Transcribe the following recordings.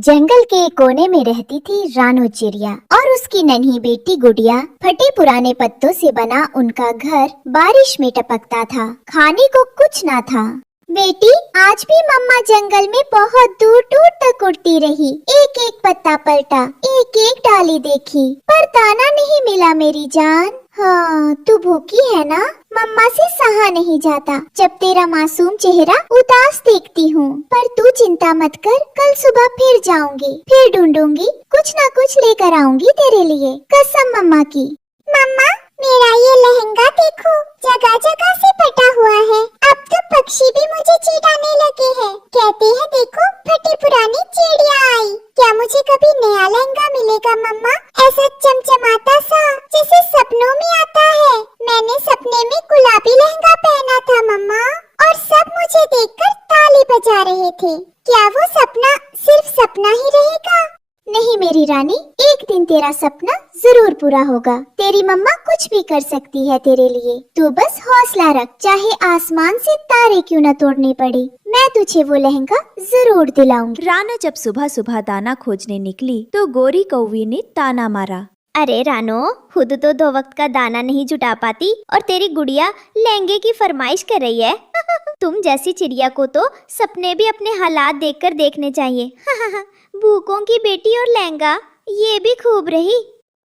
जंगल के कोने में रहती थी रानो चिड़िया और उसकी नन्ही बेटी गुड़िया। फटे पुराने पत्तों से बना उनका घर बारिश में टपकता था। खाने को कुछ ना था। बेटी, आज भी मम्मा जंगल में बहुत दूर दूर तक उड़ती रही, एक एक पत्ता पलटा, एक एक डाली देखी, पर दाना नहीं मिला मेरी जान। हाँ, तू भूखी है ना? मम्मा से सहा नहीं जाता जब तेरा मासूम चेहरा उदास देखती हूँ। पर तू चिंता मत कर, कल सुबह फिर जाऊंगी, फिर ढूंढूंगी, कुछ ना कुछ लेकर आऊंगी तेरे लिए, कसम मम्मा की। मम्मा, मेरा ये लहंगा देखो, जगह जगह से फटा हुआ है। अब तो पक्षी भी मुझे चिढ़ाने लगे हैं। कहते हैं देखो, फटी पुरानी चिड़िया आई। क्या मुझे कभी नया लहंगा मिलेगा मम्मा? ऐसा चमचमाता सा जैसे सपनों में आता है। मैंने सपने में गुलाबी लहंगा पहना था मम्मा, और सब मुझे देखकर ताली बजा रहे थे। क्या वो सपना सिर्फ सपना ही रहेगा? नहीं मेरी रानी, एक दिन तेरा सपना जरूर पूरा होगा। तेरी मम्मा कुछ भी कर सकती है तेरे लिए। तू बस हौसला रख, चाहे आसमान से तारे क्यों न तोड़ने पड़े, मैं तुझे वो लहंगा जरूर दिलाऊंगी। रानो जब सुबह सुबह दाना खोजने निकली तो गोरी कौवी ने ताना मारा। अरे रानो, खुद तो 2 वक्त का दाना नहीं जुटा पाती और तेरी गुड़िया लहंगे की फरमाइश कर रही है। तुम जैसी चिड़िया को तो सपने भी अपने हालात देखकर देखने चाहिए। भूखों की बेटी और लहंगा, ये भी खूब रही।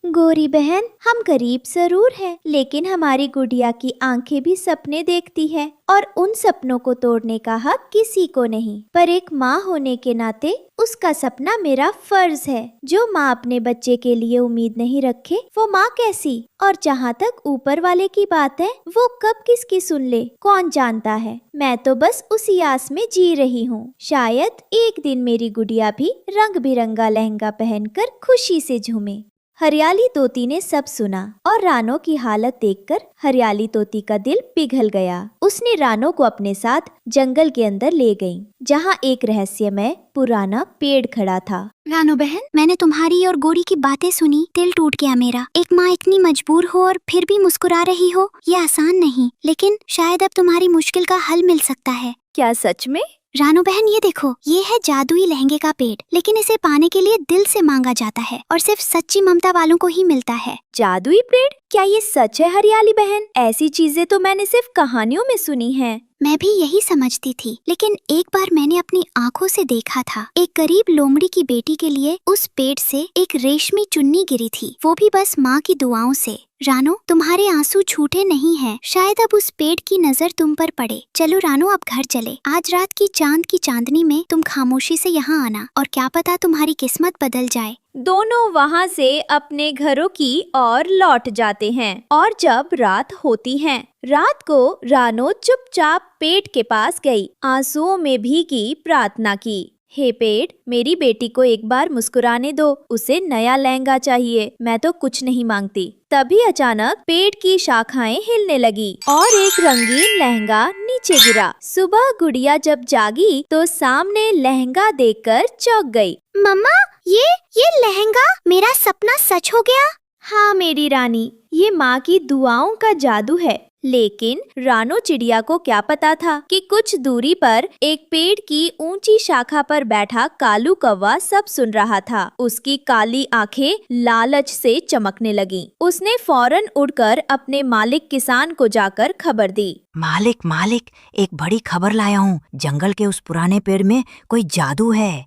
गोरी बहन, हम गरीब जरूर हैं, लेकिन हमारी गुड़िया की आंखें भी सपने देखती है और उन सपनों को तोड़ने का हक किसी को नहीं। पर एक माँ होने के नाते उसका सपना मेरा फर्ज है। जो माँ अपने बच्चे के लिए उम्मीद नहीं रखे, वो माँ कैसी? और जहाँ तक ऊपर वाले की बात है, वो कब किसकी सुन ले कौन जानता है। मैं तो बस उसी आस में जी रही हूँ। शायद एक दिन मेरी गुड़िया भी रंग बिरंगा लहंगा पहनकर खुशी से झूमे। हरियाली तोती ने सब सुना और रानो की हालत देखकर हरियाली तोती का दिल पिघल गया। उसने रानो को अपने साथ जंगल के अंदर ले गई, जहाँ एक रहस्यमय पुराना पेड़ खड़ा था। रानो बहन, मैंने तुम्हारी और गोरी की बातें सुनी, दिल टूट गया मेरा। एक माँ इतनी मजबूर हो और फिर भी मुस्कुरा रही हो, ये आसान नहीं। लेकिन शायद अब तुम्हारी मुश्किल का हल मिल सकता है। क्या सच में? रानो बहन, ये देखो, ये है जादुई लहंगे का पेड़, लेकिन इसे पाने के लिए दिल से मांगा जाता है और सिर्फ सच्ची ममता वालों को ही मिलता है। जादुई पेड़? क्या ये सच है हरियाली बहन? ऐसी चीजें तो मैंने सिर्फ कहानियों में सुनी हैं। मैं भी यही समझती थी, लेकिन एक बार मैंने अपनी आंखों से देखा था। एक गरीब लोमड़ी की बेटी के लिए उस पेड़ से एक रेशमी चुन्नी गिरी थी, वो भी बस माँ की दुआओं से। रानो, तुम्हारे आंसू झूठे नहीं हैं। शायद अब उस पेड़ की नजर तुम पर पड़े। चलो रानो, अब घर चले। आज रात की चांद की चांदनी में तुम खामोशी से यहाँ आना, और क्या पता तुम्हारी किस्मत बदल जाए। दोनों वहाँ से अपने घरों की ओर लौट जाते हैं और जब रात होती है, रात को रानो चुपचाप पेड़ के पास गई, आंसुओं में भीगी प्रार्थना की। हे पेड़, मेरी बेटी को एक बार मुस्कुराने दो, उसे नया लहंगा चाहिए, मैं तो कुछ नहीं मांगती। तभी अचानक पेड़ की शाखाएं हिलने लगी और एक रंगीन लहंगा नीचे गिरा। सुबह गुड़िया जब जागी तो सामने लहंगा देखकर चौंक गई। मम्मा, ये लहंगा, मेरा सपना सच हो गया। हाँ मेरी रानी, ये माँ की दुआओं का जादू है। लेकिन रानो चिड़िया को क्या पता था कि कुछ दूरी पर एक पेड़ की ऊंची शाखा पर बैठा कालू कौवा सब सुन रहा था। उसकी काली आंखें लालच से चमकने लगीं। उसने फौरन उड़कर अपने मालिक किसान को जाकर खबर दी। मालिक मालिक, एक बड़ी खबर लाया हूँ। जंगल के उस पुराने पेड़ में कोई जादू है।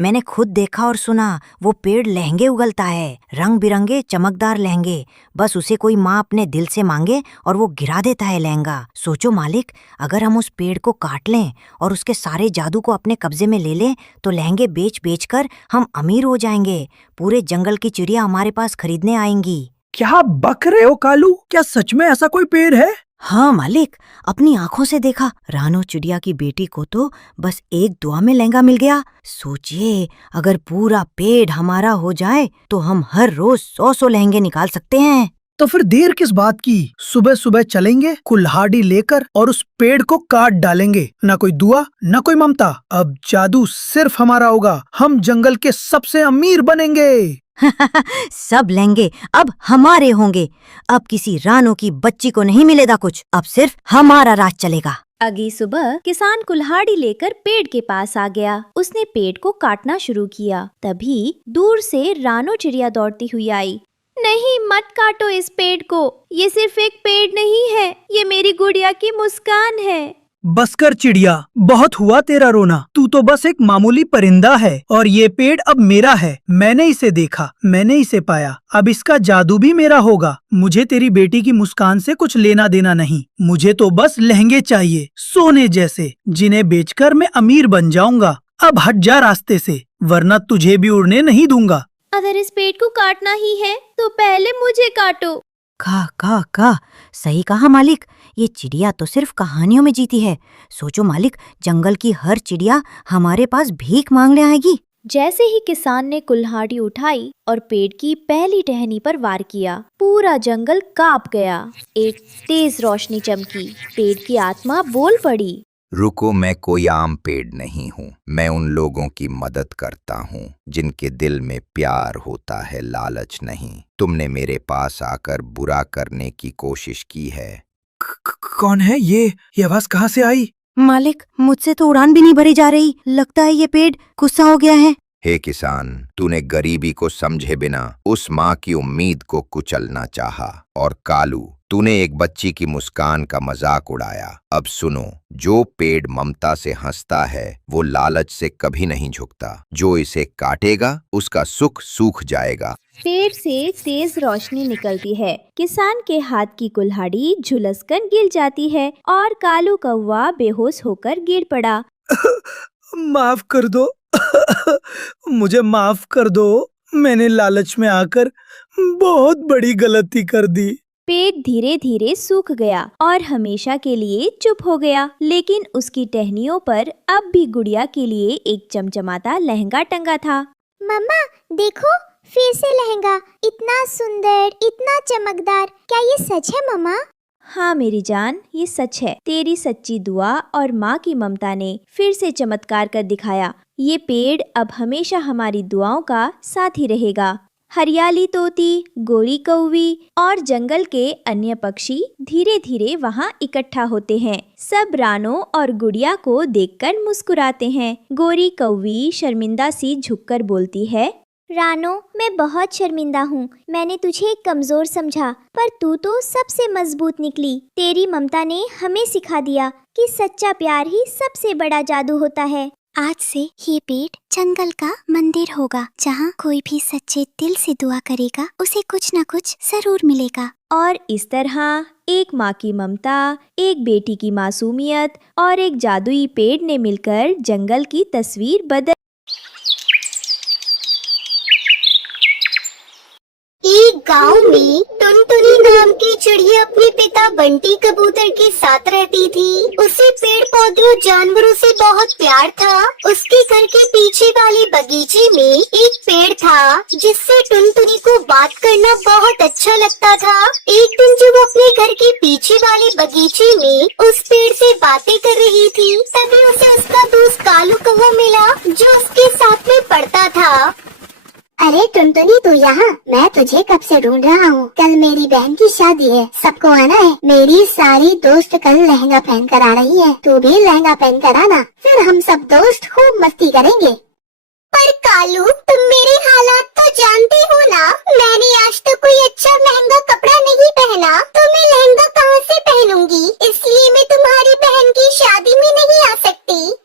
मैंने खुद देखा और सुना। वो पेड़ लहंगे उगलता है, रंग बिरंगे चमकदार लहंगे। बस उसे कोई माँ अपने दिल से मांगे और वो गिरा देता है लहंगा। सोचो मालिक, अगर हम उस पेड़ को काट लें और उसके सारे जादू को अपने कब्जे में ले लें तो लहंगे बेच बेच कर हम अमीर हो जाएंगे। पूरे जंगल की चिड़िया हमारे पास खरीदने आएंगी। क्या बक रहे हो कालू? क्या सच में ऐसा कोई पेड़ है? हाँ मालिक, अपनी आंखों से देखा। रानो चिड़िया की बेटी को तो बस एक दुआ में लहंगा मिल गया। सोचिए, अगर पूरा पेड़ हमारा हो जाए तो हम हर रोज 100 लहंगे निकाल सकते हैं। तो फिर देर किस बात की? सुबह सुबह चलेंगे कुल्हाड़ी लेकर और उस पेड़ को काट डालेंगे। न कोई दुआ, न कोई ममता। अब जादू सिर्फ हमारा होगा। हम जंगल के सबसे अमीर बनेंगे। सब लहंगे अब हमारे होंगे। अब किसी रानो की बच्ची को नहीं मिलेगा कुछ। अब सिर्फ हमारा राज चलेगा। अगली सुबह किसान कुल्हाड़ी लेकर पेड़ के पास आ गया। उसने पेड़ को काटना शुरू किया। तभी दूर से रानो चिड़िया दौड़ती हुई आई। नहीं, मत काटो इस पेड़ को, ये सिर्फ एक पेड़ नहीं है, ये मेरी गुड़िया की मुस्कान है। बस कर चिड़िया, बहुत हुआ तेरा रोना। तू तो बस एक मामूली परिंदा है और ये पेड़ अब मेरा है। मैंने इसे देखा, मैंने इसे पाया, अब इसका जादू भी मेरा होगा। मुझे तेरी बेटी की मुस्कान से कुछ लेना देना नहीं। मुझे तो बस लहंगे चाहिए, सोने जैसे, जिन्हें बेचकर मैं अमीर बन जाऊंगा। अब हट जा रास्ते से, वरना तुझे भी उड़ने नहीं दूंगा। अगर इस पेड़ को काटना ही है तो पहले मुझे काटो। का सही कहा मालिक, ये चिड़िया तो सिर्फ कहानियों में जीती है। सोचो मालिक, जंगल की हर चिड़िया हमारे पास भीख मांगने आएगी। जैसे ही किसान ने कुल्हाड़ी उठाई और पेड़ की पहली टहनी पर वार किया, पूरा जंगल कांप गया। एक तेज रोशनी चमकी, पेड़ की आत्मा बोल पड़ी। रुको, मैं कोई आम पेड़ नहीं हूँ। मैं उन लोगों की मदद करता हूँ जिनके दिल में प्यार होता है, लालच नहीं। तुमने मेरे पास आकर बुरा करने की कोशिश की है। कौन है ये आवाज कहाँ से आई? मालिक, मुझसे तो उड़ान भी नहीं भरी जा रही। लगता है ये पेड़ गुस्सा हो गया है। हे किसान, तूने गरीबी को समझे बिना उस माँ की उम्मीद को कुचलना चाहा। और कालू, तूने एक बच्ची की मुस्कान का मजाक उड़ाया। अब सुनो, जो पेड़ ममता से हंसता है वो लालच से कभी नहीं झुकता। जो इसे काटेगा उसका सुख सूख जाएगा। पेड़ से तेज रोशनी निकलती है। किसान के हाथ की कुल्हाड़ी झुलसकर गिर जाती है और कालू कौवा बेहोश होकर गिर पड़ा। माफ कर दो मुझे माफ कर दो। मैंने लालच में आकर बहुत बड़ी गलती कर दी। पेड़ धीरे धीरे सूख गया और हमेशा के लिए चुप हो गया। लेकिन उसकी टहनियों पर अब भी गुड़िया के लिए एक चमचमाता लहंगा टंगा था। मम्मा देखो, फिर से लहंगा, इतना सुंदर, इतना चमकदार। क्या ये सच है मम्मा? हाँ मेरी जान, ये सच है। तेरी सच्ची दुआ और माँ की ममता ने फिर से चमत्कार कर दिखाया। ये पेड़ अब हमेशा हमारी दुआओं का साथी रहेगा। हरियाली तोती, गोरी कौवी और जंगल के अन्य पक्षी धीरे धीरे वहाँ इकट्ठा होते हैं। सब रानो और गुड़िया को देखकर मुस्कुराते हैं। गोरी कौवी शर्मिंदा सी झुककर बोलती है, रानो, मैं बहुत शर्मिंदा हूँ। मैंने तुझे कमजोर समझा, पर तू तो सबसे मजबूत निकली। तेरी ममता ने हमें सिखा दिया कि सच्चा प्यार ही सबसे बड़ा जादू होता है। आज से ये पेड़ जंगल का मंदिर होगा, जहाँ कोई भी सच्चे दिल से दुआ करेगा उसे कुछ न कुछ जरूर मिलेगा। और इस तरह एक माँ की ममता, एक बेटी की मासूमियत और एक जादुई पेड़ ने मिलकर जंगल की तस्वीर बदल। एक गांव में टुनटुनी नाम की चिड़िया अपने पिता बंटी कबूतर के साथ रहती थी। उसे पेड़ पौधों और जानवरों से बहुत प्यार था। उसके घर के पीछे वाले बगीचे में एक पेड़ था जिससे टुनटुनी को बात करना बहुत अच्छा लगता था। एक दिन जब वो अपने घर के पीछे वाले बगीचे में उस पेड़ से बातें कर रही थी, तभी उसे उसका दोस्त कालू कौवा मिला जो उसके साथ में पढ़ता था। अरे टुनटुनी, तू यहाँ? मैं तुझे कब से ढूंढ रहा हूँ। कल मेरी बहन की शादी है, सबको आना है। मेरी सारी दोस्त कल लहंगा पहन कर आ रही है, तू भी लहंगा पहन कर आना। फिर हम सब दोस्त खूब मस्ती करेंगे। पर कालू, तुम मेरे हालात तो जानते हो ना। मैंने आज तक कोई अच्छा महंगा कपड़ा नहीं पहना, तो मैं लहंगा कहाँ से पहनूंगी? इसलिए मैं तुम्हारी बहन की शादी में नहीं आ सकती।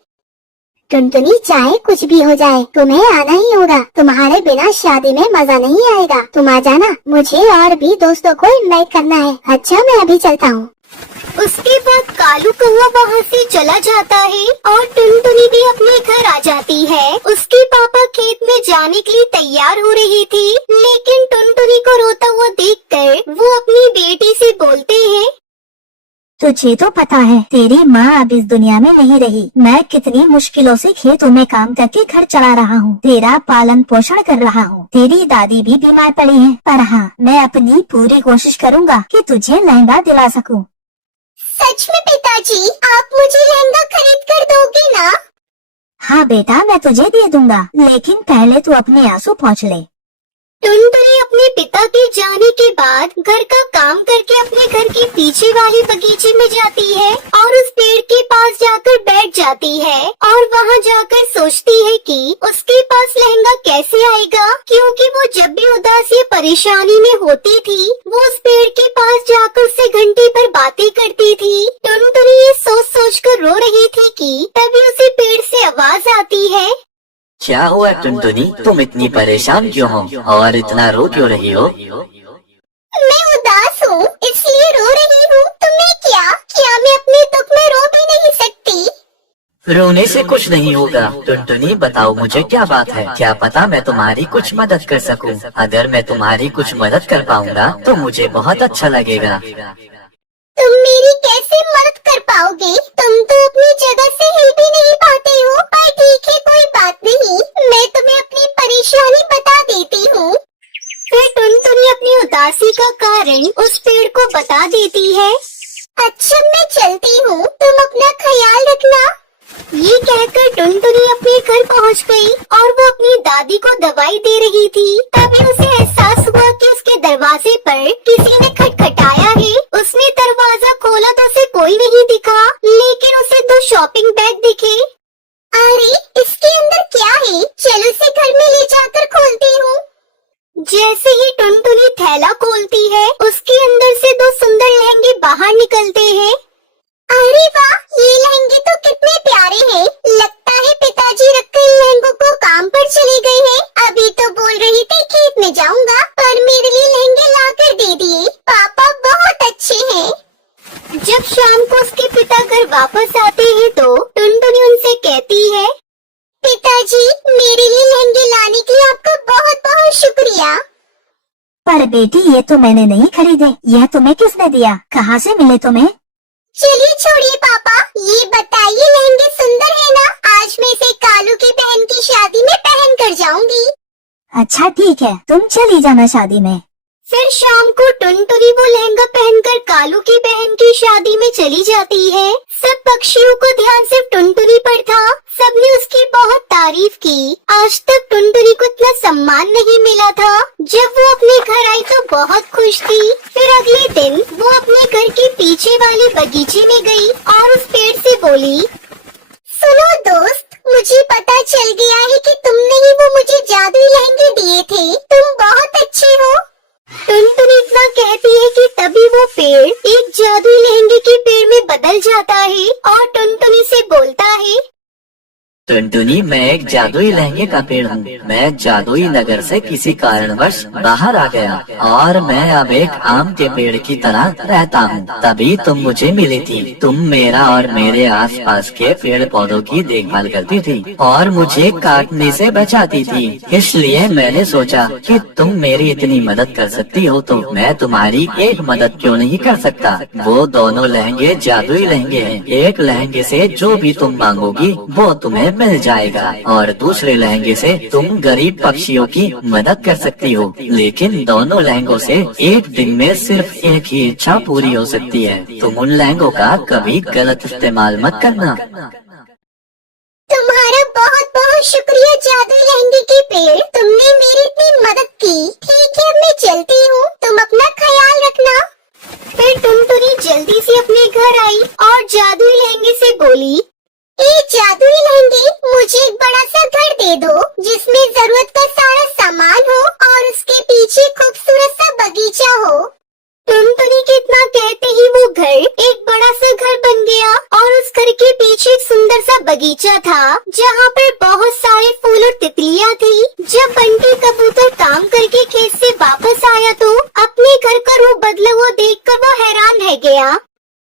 टुनटुनी, चाहे कुछ भी हो जाए, तुम्हें आना ही होगा। तुम्हारे बिना शादी में मजा नहीं आएगा। तुम आ जाना। मुझे और भी दोस्तों को इनवाइट करना है। अच्छा, मैं अभी चलता हूँ। उसके बाद कालू कौवा वहाँ से चला जाता है और टुनटुनी भी अपने घर आ जाती है। उसके पापा खेत में जाने के लिए तैयार हो रही थी, लेकिन टुनटुनी को रोता हुआ देखकर वो अपनी बेटी से बोलते हैं, तुझे तो पता है तेरी माँ अब इस दुनिया में नहीं रही। मैं कितनी मुश्किलों से खेतों में काम करके घर चला रहा हूँ, तेरा पालन पोषण कर रहा हूँ। तेरी दादी भी बीमार पड़ी है, पर हाँ, मैं अपनी पूरी कोशिश करूँगा कि तुझे लहंगा दिला सकूँ। सच में पिताजी, आप मुझे लहंगा खरीद कर दोगे ना? हाँ बेटा, मैं तुझे दे दूंगा, लेकिन पहले तू अपने आंसू पोंछ ले। टुनटुनी अपने पिता के जाने के बाद घर का काम करके अपने घर के पीछे वाले बगीचे में जाती है और उस पेड़ के पास जाकर बैठ जाती है और वहाँ जाकर सोचती है कि उसके पास लहंगा कैसे आएगा, क्योंकि वो जब भी उदास या परेशानी में होती थी वो उस पेड़ के पास जाकर उससे घंटे पर बातें करती थी। टुनटुनी ये सोच सोच कर रो रही थी कि तभी उसे पेड़ से आवाज आती है। क्या हुआ टुनटुनी, तुम इतनी परेशान क्यों हो और इतना रो क्यों रही हो? मैं उदास हूँ इसलिए रो रही हूँ। तुम्हें क्या मैं अपने दुख में रो भी नहीं सकती? रोने से कुछ नहीं होगा टुनटुनी, बताओ मुझे क्या बात है, क्या पता मैं तुम्हारी कुछ मदद कर सकूं। अगर मैं तुम्हारी कुछ मदद कर पाऊंगा तो मुझे बहुत अच्छा लगेगा। तुम मेरी कैसे मदद कर पाओगे? तुम तो अपनी जगह से हिल भी नहीं पाते हो। पर ठीक है, कोई बात नहीं, मैं तुम्हें अपनी परेशानी बता देती हूँ। फिर टुनटुनी अपनी उदासी का कारण उस पेड़ को बता देती है। अच्छा मैं चलती हूँ, तुम अपना ख्याल रखना। ये कहकर टुनटुनी अपने घर पहुँच गई और वो अपनी दादी को दवाई दे रही थी। तभी उसे एहसास हुआ कि उसके दरवाजे पर किसी ने खटखटाया है। उसने दरवाजा खोला तो उसे कोई नहीं दिखा, लेकिन उसे 2 शॉपिंग बैग दिखे। अरे इसके अंदर क्या है? चलो इसे घर में ले जाकर खोलती हूँ। जैसे ही टुनटुनी थैला खोलती है उसके अंदर से 2 सुंदर लहंगे बाहर निकलते हैं। अरे वाह, ये लहंगे तो कितने प्यारे हैं। लगता है पिताजी रखकर इन लहंगों को काम पर चले गए हैं। अभी तो बोल रही थी खेत में जाऊंगा, पर मेरे लिए लहंगे लाकर दे दिए। पापा बहुत अच्छे हैं। जब शाम को उसके पिता घर वापस आते हैं तो टुनटुनी उनसे कहती है, पिताजी मेरे लिए लहंगे लाने के लिए आपका बहुत बहुत शुक्रिया। पर बेटी ये तो मैंने नहीं खरीदे, यह तुम्हें किसने दिया? कहाँ से मिले तुम्हें? चलिए छोड़िए पापा, ये बताइए लहंगे सुंदर है ना? आज मैं इसे कालू की बहन की शादी में पहन कर जाऊंगी। अच्छा ठीक है, तुम चली जाना शादी में। फिर शाम को टुनटुनी वो लहंगा पहनकर कालू की बहन की शादी में चली जाती है। सब पक्षियों को ध्यान सिर्फ टुनटुनी पर था। सबने उसकी बहुत तारीफ की। आज तक टुनटुनी को इतना सम्मान नहीं मिला था। जब वो अपने घर आई तो बहुत खुश थी। फिर अगले दिन वो अपने घर के पीछे वाले बगीचे में गई और उस पेड़ से बोली, सुनो दोस्त, मुझे पता चल गया है कि तुमने ही वो मुझे जादुई लहंगे दिए थे। तुम बहुत अच्छे हो। टुनटुनी इतना कहती है कि तभी वो पेड़ एक जादुई लहंगे के पेड़ में बदल जाता है और टुनटुनी से बोलता है, टुनटुनी मैं एक जादुई लहंगे का पेड़ हूँ। मैं जादुई नगर से किसी कारणवश बाहर आ गया और मैं अब एक आम के पेड़ की तरह रहता हूँ। तभी तुम मुझे मिली थी। तुम मेरा और मेरे आसपास के पेड़ पौधों की देखभाल करती थी और मुझे काटने से बचाती थी। इसलिए मैंने सोचा कि तुम मेरी इतनी मदद कर सकती हो तो मैं तुम्हारी एक मदद क्यों नहीं कर सकता। वो दोनों लहंगे जादुई लहंगे हैं। एक लहंगे से जो भी तुम मांगोगी वो तुम्हें मिल जाएगा और दूसरे लहंगे से तुम गरीब पक्षियों की मदद कर सकती हो। लेकिन दोनों लहंगों से एक दिन में सिर्फ एक ही इच्छा पूरी हो सकती है। तुम उन लहंगों का कभी गलत इस्तेमाल मत करना। तुम्हारा बहुत बहुत शुक्रिया जादुई लहंगे के पेड़, तुमने मेरी इतनी मदद की। ठीक है मैं चलती हूँ, तुम अपना ख्याल रखना। फिर टुनटुनी जल्दी से अपने घर आई और जादुई लहंगे से बोली, ए जादुई लहंगे, मुझे एक बड़ा सा घर दे दो जिसमें जरूरत का सारा सामान हो और उसके पीछे खूबसूरत सा बगीचा हो। टुनटुनी के इतना कहते ही वो घर एक बड़ा सा घर बन गया और उस घर के पीछे एक सुंदर सा बगीचा था जहाँ पर बहुत सारे फूल और तितलियाँ थी। जब बंटी कबूतर काम करके खेत से वापस आया तो अपने घर का रूप बदला हुआ देखकर वो हैरान रह गया।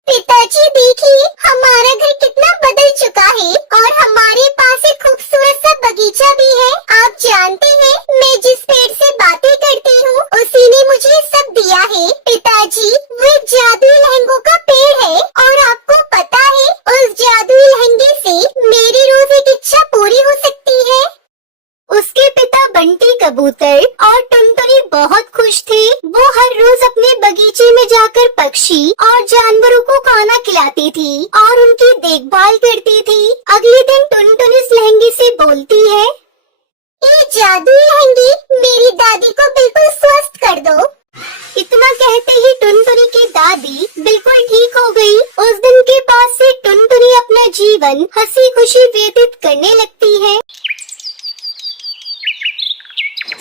पिताजी देखिए, हमारा घर कितना बदल चुका है और हमारे पास एक खूबसूरत सा बगीचा भी है। आप जानते हैं मैं जिस पेड़ से बातें करती हूँ उसी ने मुझे सब दिया है। पिताजी वो एक जादुई लहंगों का पेड़ है और आपको पता है उस जादुई लहंगे से मेरी रोज एक इच्छा पूरी हो सकती है। उसके पिता बंटी कबूतर और टुनटुनी बहुत खुश थे। वो हर रोज अपने बगीचे में जाकर पक्षी और जानवरों को खाना खिलाती थी और उनकी देखभाल करती थी। अगले दिन टुनटुनी इस लहंगे से बोलती है, ये जादुई लहंगे मेरी दादी को बिल्कुल स्वस्थ कर दो। इतना कहते ही टुनटुनी की दादी बिल्कुल ठीक हो गई। उस दिन के बाद से टुनटुनी अपना जीवन हंसी खुशी व्यतीत करने लगती है।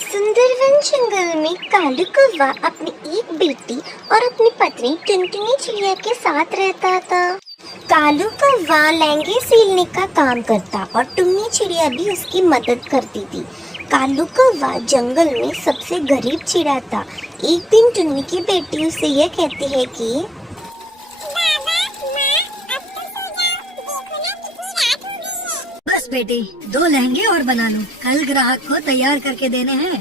सुंदरवन जंगल में कालू कौवा अपनी एक बेटी और अपनी पत्नी टुनटुनी चिड़िया के साथ रहता था। कालू कौवा लहंगे सीलने का काम करता और टुन्नी चिड़िया भी उसकी मदद करती थी। कालू कौवा जंगल में सबसे गरीब चिड़िया था। एक दिन टुन्नी की बेटी उसे यह कहती है कि बस बेटी 2 लहंगे और बना लो, कल ग्राहक को तैयार करके देने हैं।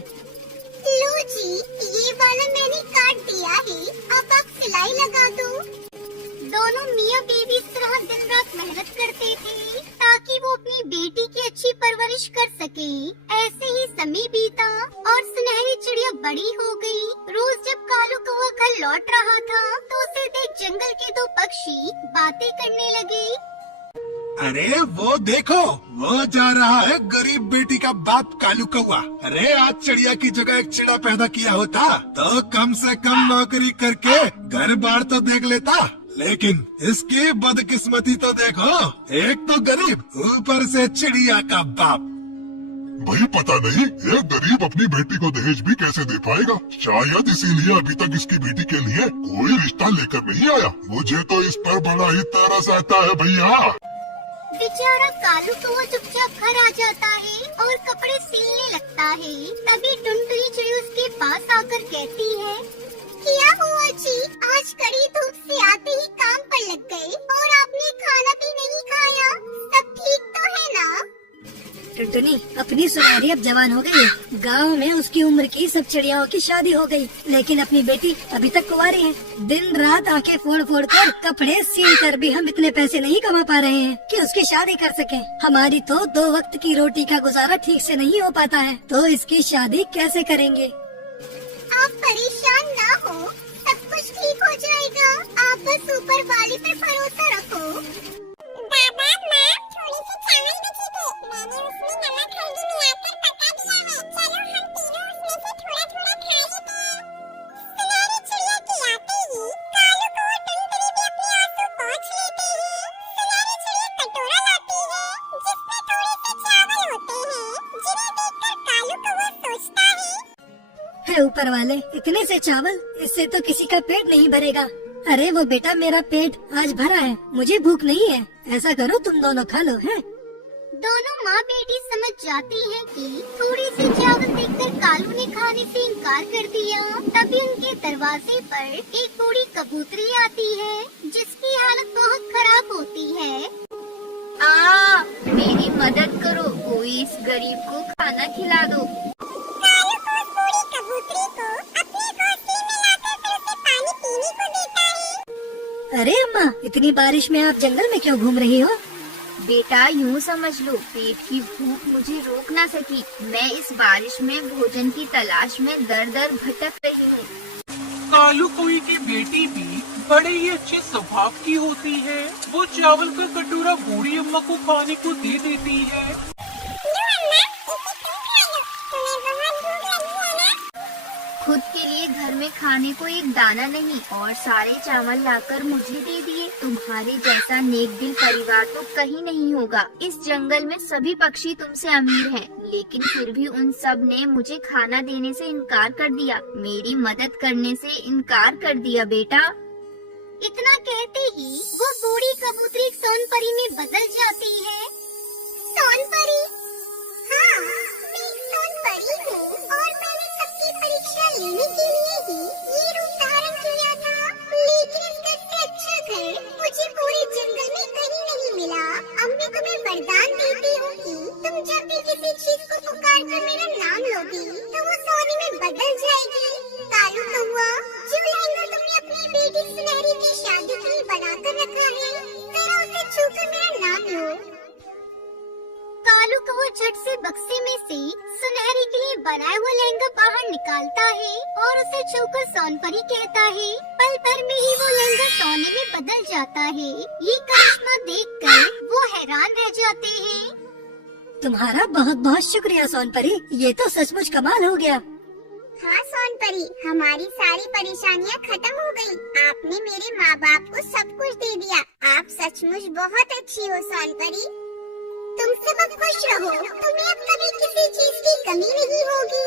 लो जी, ये वाला मैंने काट दिया है, अब आप सिलाई लगा दो। दोनों मियाँ बीवी इस तरह दिन रात मेहनत करते थे ताकि वो अपनी बेटी की अच्छी परवरिश कर सके। ऐसे ही समय बीता और सुनहरी चिड़िया बड़ी हो गई। रोज जब कालू कौवा घर लौट रहा था तो उसे देख जंगल के 2 पक्षी बातें करने लगे। अरे वो देखो, वो जा रहा है गरीब बेटी का बाप कालू कौवा। अरे आज चिड़िया की जगह एक चिड़ा पैदा किया होता तो कम से कम नौकरी करके घर बार तो देख लेता, लेकिन इसकी बदकिस्मती तो देखो, एक तो गरीब ऊपर से चिड़िया का बाप। भाई पता नहीं ये गरीब अपनी बेटी को दहेज भी कैसे दे पाएगा। शायद इसीलिए अभी तक इसकी बेटी के लिए कोई रिश्ता लेकर नहीं आया। मुझे तो इस पर बड़ा ही तरस आता है भैया। बेचारा कालू कौवा चुपचाप घर आ जाता है और कपड़े सिलने लगता है। तभी टुनटुनी चिड़िया उसके पास आकर कहती है, क्या हुआ जी, आज कड़ी धूप से आते ही काम पर लग गए और आपने खाना भी नहीं खाया, सब ठीक तो है ना? टुनटुनी अपनी सुनहरी अब जवान हो गई है। गांव में उसकी उम्र की सब चिड़ियाओं की शादी हो गई, लेकिन अपनी बेटी अभी तक कुंवारी है। दिन रात आंखें फोड़ फोड़ कर कपड़े सील कर भी हम इतने पैसे नहीं कमा पा रहे हैं कि उसकी शादी कर सकें। हमारी तो 2 वक्त की रोटी का गुजारा ठीक से नहीं हो पाता है, तो इसकी शादी कैसे करेंगे? आप परेशान ना हो, सब कुछ ठीक हो जाएगा। आप बस ऊपर वाले पर भरोसा रखो। बाबा माँ, थोड़ी सी चावल बची थी, मैंने उसमें नमक हल्दी मिलाकर पका दिया है। चलो हम तीनों उसमें से थोड़ा थोड़ा खा लेते हैं। सुनहरी चिड़िया के आते ही कालू कौवा टुनटुनी भी अपने आंसू पोंछ लेते हैं। सुनहरी चिड़िया कटोरा लाती है जिसमें थोड़े से चावल होते हैं, जिन्हें देखकर कालू कौवा सोचता है, ऊपर वाले, इतने से चावल, इससे तो किसी का पेट नहीं भरेगा। अरे वो बेटा, मेरा पेट आज भरा है, मुझे भूख नहीं है। ऐसा करो तुम दोनों खा लो। हैं? दोनों माँ बेटी समझ जाती हैं कि थोड़ी सी चावल देखकर कालू ने खाने से इनकार कर दिया। तभी उनके दरवाजे पर एक बूढ़ी कबूतरी आती है जिसकी हालत बहुत खराब होती है। मेरी मदद करो, कोई इस गरीब को खाना खिला दो। कालू को उस बूढ़ी कबूतरी को अपने घोंसले में लाकर फिर उसे पानी पीने को देता है। अरे अम्मा, इतनी बारिश में आप जंगल में क्यों घूम रही हो? बेटा यूँ समझ लो, पेट की भूख मुझे रोक ना सकी। मैं इस बारिश में भोजन की तलाश में दर दर भटक रही हूँ। कालू कौवे की बेटी भी बड़े ही अच्छे स्वभाव की होती है। वो चावल का कटोरा बूढ़ी अम्मा को खाने को दे देती है। खुद के लिए घर में खाने को एक दाना नहीं और सारे चावल लाकर मुझे दे दिए। तुम्हारे जैसा नेक दिल परिवार तो कहीं नहीं होगा। इस जंगल में सभी पक्षी तुमसे अमीर हैं, लेकिन फिर भी उन सब ने मुझे खाना देने से इनकार कर दिया, मेरी मदद करने से इनकार कर दिया। बेटा, इतना कहते ही वो बूढ़ी कबूतरी सोनपरी में बदल जाती है। सोनपरी? हाँ, मैं एक सोनपरी हूँ और मैंने सबकी परीक्षा लेने के लिए ही ये रूप धारण किया था। लेकिन इसका से अच्छा घर मुझे पूरे जंगल में कहीं नहीं मिला। अब मैं तुम्हें वरदान देती हूँ कि तुम जब भी किसी चीज को पुकार कर मेरा नाम लोगी तो वो सोने में बदल जाएगी। कालू कौवा, जो लहंगा तुमने अपनी बेटी सुनहरी की शादी के लिए बनाकर रखा है, जरा उसे छूकर मेरा नाम लो। कालू कौवा झट से बक्से में से सुनहरी के लिए बनाया हुआ लहंगा बाहर निकालता है और उसे छूकर सोनपरी कहता है। पल भर में ही वो लहंगा सोने में बदल जाता है। ये करिश्मा देखकर वो हैरान रह जाते हैं। तुम्हारा बहुत बहुत शुक्रिया सोनपरी, ये तो सचमुच कमाल हो गया। हाँ सोनपरी, हमारी सारी परेशानियाँ खत्म हो गई। आपने मेरे माँ बाप को सब कुछ दे दिया। आप सचमुच बहुत अच्छी हो सोनपरी। तुम सब अब खुश रहो, तुम्हें अब कभी किसी चीज की कमी नहीं होगी।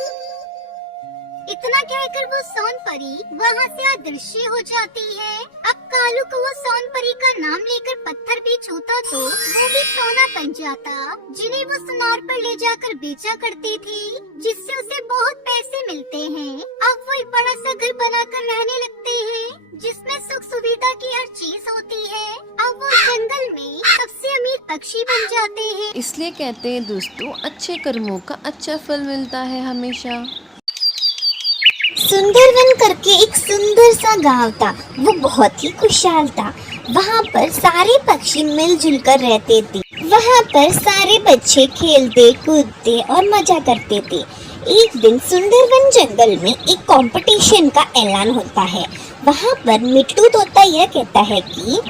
इतना कहकर वो सोनपरी वहाँ से अदृश्य हो जाती है। अब कालू को वो सोनपरी का नाम लेकर पत्थर भी छूता तो वो भी सोना बन जाता, जिन्हें वो सुनार पर ले जाकर बेचा करती थी, जिससे उसे बहुत पैसे मिलते हैं। अब वो एक बड़ा सा घर बनाकर रहने लगते हैं, जिसमें सुख सुविधा की हर चीज होती है। अब वो जंगल में सबसे अमीर पक्षी बन जाते हैं। इसलिए कहते हैं दोस्तों, अच्छे कर्मों का अच्छा फल मिलता है हमेशा। सुंदरवन करके एक सुंदर सा गांव था। वो बहुत ही खुशहाल था। वहाँ पर सारे पक्षी मिलजुल कर रहते थे। वहाँ पर सारे बच्चे खेलते कूदते और मजा करते थे। एक दिन सुंदरवन जंगल में एक कंपटीशन का ऐलान होता है। वहाँ पर मिट्टू तोता यह कहता है कि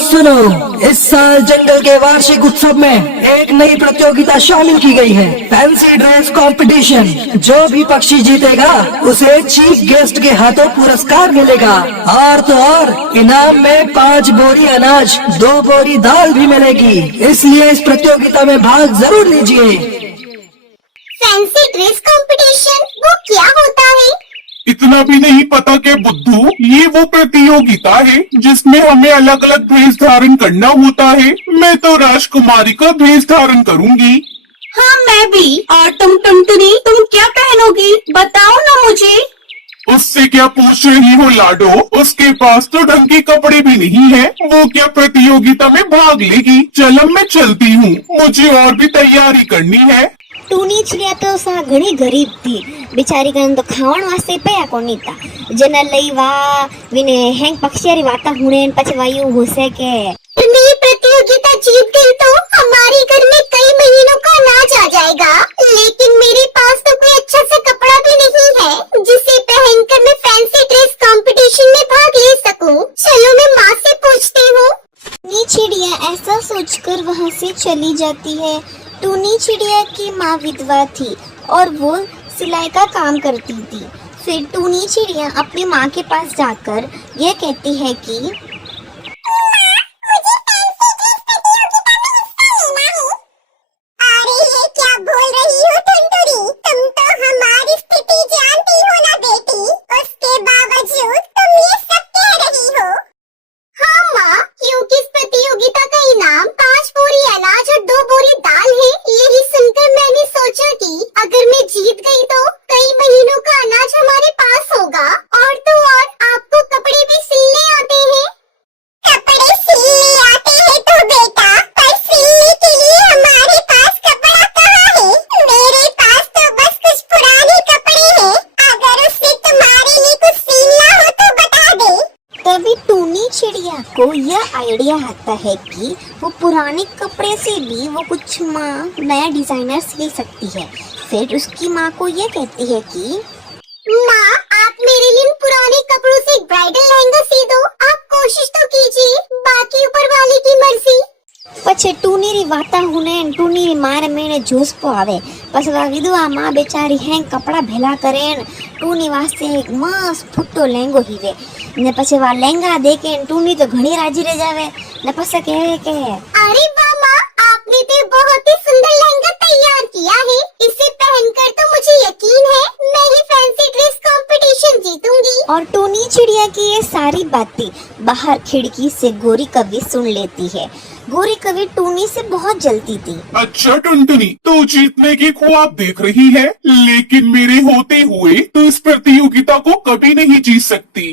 सुनो, इस साल जंगल के वार्षिक उत्सव में एक नई प्रतियोगिता शामिल की गई है, फैंसी ड्रेस कंपटीशन। जो भी पक्षी जीतेगा उसे चीफ गेस्ट के हाथों पुरस्कार मिलेगा, और तो और इनाम में 5 बोरी अनाज, 2 बोरी दाल भी मिलेगी। इसलिए इस प्रतियोगिता में भाग जरूर लीजिए। फैंसी ड्रेस कंपटीशन वो क्या होता है? इतना भी नहीं पता के बुद्धू, ये वो प्रतियोगिता है जिसमें हमें अलग अलग भेष धारण करना होता है। मैं तो राजकुमारी का भेष धारण करूंगी। हाँ मैं भी। और तुम टुनटुनी, तुम क्या पहनोगी बताओ ना मुझे। उससे क्या पूछ रही हो लाडो, उसके पास तो ढंग के कपड़े भी नहीं है, वो क्या प्रतियोगिता में भाग लेगी। चल अब मैं चलती हूँ, मुझे और भी तैयारी करनी है। टूनी चिड़िया तो सा घणी गरीब थी। बिचारी कन तो खावण वास्ते पया कोनी था। जना लई वा विने हैंग पक्षियारी वाता हुणे पछे वायु होसे के ये प्रतियोगिता जीत गई तो हमारे घर में कई महीनों का अनाज आ जाएगा। लेकिन मेरे पास तो कोई अच्छा सा कपड़ा भी नहीं है जिसे पहनकर मैं फैंसी ड्रेस कंपटीशन में भाग ले सकूं। चलो मैं माँ से पूछती हूँ। टूनी चिड़िया ऐसा सोचकर वहाँ से चली जाती है। टूनी चिड़िया की माँ विधवा थी और वो सिलाई का काम करती थी। फिर टूनी चिड़िया अपनी माँ के पास जाकर यह कहती है कि अरे ये क्या बोल रही हो टुनटुनी, तुम तो हमारी स्थिति जानती हो ना बेटी, उसके बावजूद तुम ये सब कह रही हो। हाँ माँ, क्योंकि इस प्रतियोगिता का इनाम 5 बोरी अनाज और 2 बोरी दाल है। यही सुनकर मैंने सोचा कि अगर मैं जीत गई तो कई महीनों का अनाज हमारे पास होगा, और तो और आपको कपड़े भी सिलने आते हैं। कपड़े सिलने आते हैं तो बेटा, पर सिलने के लिए हमारे पास कपड़ा कहाँ है? मेरे पास तो बस कुछ पुराने कपड़े हैं। अगर उससे तुम्हारे लिए कुछ सिलना हो तो बता दे। तभी टूनी चिड़िया को यह आइडिया आता है कि वो पुराने कपड़े से भी वो कुछ माँ नया डिजाइनर सिल सकती है। फिर उसकी माँ को ये कहती है कि माँ, आप मेरे लिए पुराने कपड़ों से एक ब्राइडल लहंगा सी दो। आप कोशिश तो कीजिए, बाकी ऊपर वाले की मर्जी। पछे टूनी री वाता हुने टूनी री मारे मेने जोश पो आवे। पछ वा विधवा माँ बेचारी हैं कपड़ा भेला करेन टूनी वास्ते एक मस्त फुट्टो लहंगो हीवे ने पछे वा लहंगा देके टूनी तो घणी राजी रह जावे ने पछे कहे के अरे वाह माँ, आपने तो बहुत ही सुंदर लहंगा तैयार किया है। इसे पहनकर तो मुझे यकीन है मैं ही फैंसी ड्रेस कंपटीशन जीतूंगी। और टूनी चिड़िया की ये सारी बातें बाहर खिड़की से गोरी कवि सुन लेती है। गोरी कवि टूनी से बहुत जलती थी। अच्छा टुनटुनी, तो जीतने की ख्वाब देख रही है, लेकिन मेरे होते हुए तो इस प्रतियोगिता को कभी नहीं जीत सकती।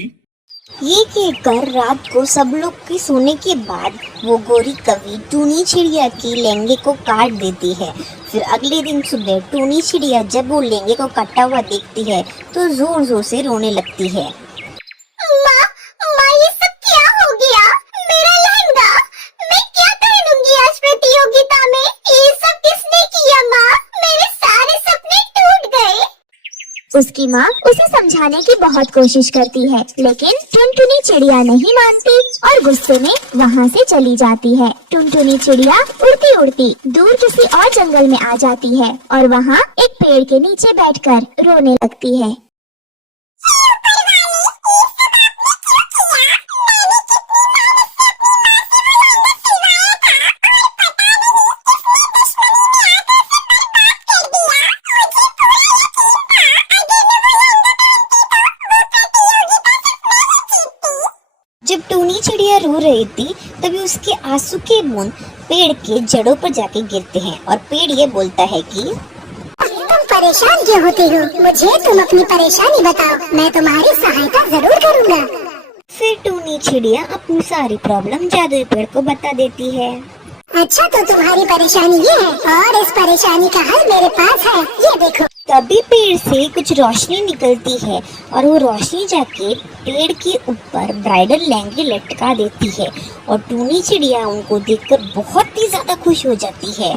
ये कहकर रात को सब लोग के सोने के बाद वो गोरी कवि टूनी चिड़िया की लहंगे को काट देती है। फिर अगले दिन सुबह टूनी चिड़िया जब वो लहंगे को कटा हुआ देखती है तो जोर जोर से रोने लगती है। माँ, ये सब क्या हो गया? मेरा लहंगा, मैं क्या पहनूंगी आज प्रतियोगिता में? ये सब किसने किया माँ? मेरे सारे सपने टूट गए। उसकी माँ उसे समझाने की बहुत कोशिश करती है, लेकिन टुनटुनी चिड़िया नहीं मानती और गुस्से में वहाँ से चली जाती है। टुनटुनी चिड़िया उड़ती उड़ती दूर किसी और जंगल में आ जाती है और वहाँ एक पेड़ के नीचे बैठकर रोने लगती है। जब टूनी चिड़िया रो रही थी तभी उसके आंसू के बूंद पेड़ के जड़ों पर जाके गिरते हैं और पेड़ ये बोलता है कि तुम परेशान क्यों होती हो? मुझे तुम अपनी परेशानी बताओ, मैं तुम्हारी सहायता जरूर करूँगा। फिर टूनी चिड़िया अपनी सारी प्रॉब्लम जादुई पेड़ को बता देती है। अच्छा, तो तुम्हारी परेशानी ये है और इस परेशानी का हल मेरे पास है, ये देखो। तभी पेड़ से कुछ रोशनी निकलती है और वो रोशनी जाके पेड़ के ऊपर ब्राइडल लहंगे लटका देती है और टूनी चिड़िया उनको देखकर बहुत ही ज्यादा खुश हो जाती है।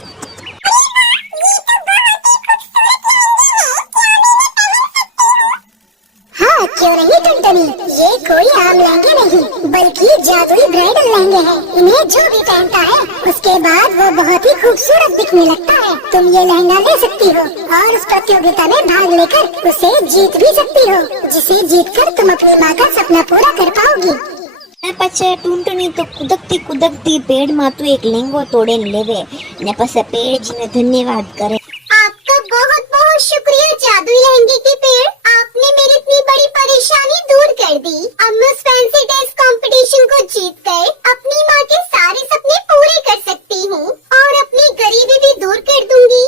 हाँ, क्यों नहीं टुनटुनी, ये कोई आम लहंगे नहीं बल्कि जादुई ब्राइडल लहंगे हैं। इन्हें जो भी पहनता है उसके बाद वो बहुत ही खूबसूरत दिखने लगता है। तुम ये लहंगा ले सकती हो और उस प्रतियोगिता में भाग लेकर उसे जीत भी सकती हो, जिसे जीतकर तुम अपनी माँ का सपना पूरा कर पाओगी। पछे टूनटुनी तो कुदकती कुदकती पेड़ मातु एक लहंगो तोड़े लेवे ने पछे पेड़ जी ने धन्यवाद करे। आपका बहुत बहुत शुक्रिया जादुई लहंगे के पेड़, आपने मेरी इतनी बड़ी परेशानी दूर कर दी। अब मैं उस फैंसी ड्रेस कंपटीशन को जीत कर अपनी माँ के सारे सपने पूरे कर सकती हूँ और अपनी गरीबी भी दूर कर दूंगी।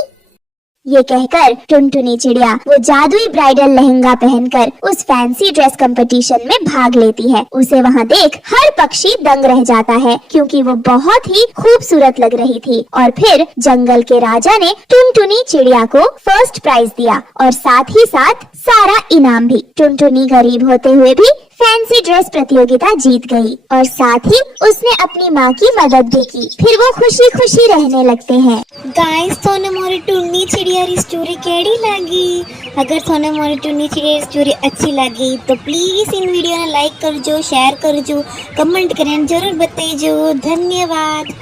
ये कहकर टुनटुनी चिड़िया वो जादुई ब्राइडल लहंगा पहनकर उस फैंसी ड्रेस कंपटीशन में भाग लेती है। उसे वहाँ देख हर पक्षी दंग रह जाता है क्योंकि वो बहुत ही खूबसूरत लग रही थी। और फिर जंगल के राजा ने टुनटुनी चिड़िया को फर्स्ट प्राइज दिया और साथ ही साथ सारा इनाम भी। टुनटुनी गरीब होते हुए भी फैंसी ड्रेस प्रतियोगिता जीत गई और साथ ही उसने अपनी माँ की मदद भी की। फिर वो खुशी खुशी रहने लगते हैं। गाइस, थोने मोरी टुन्नी चिड़िया री स्टोरी केड़ी लगी? अगर थोने मोरी टुन्नी चिड़िया स्टोरी अच्छी लगी तो प्लीज इन वीडियो ने लाइक करजो, शेयर करजो, कमेंट करें जरूर बताइजो। धन्यवाद।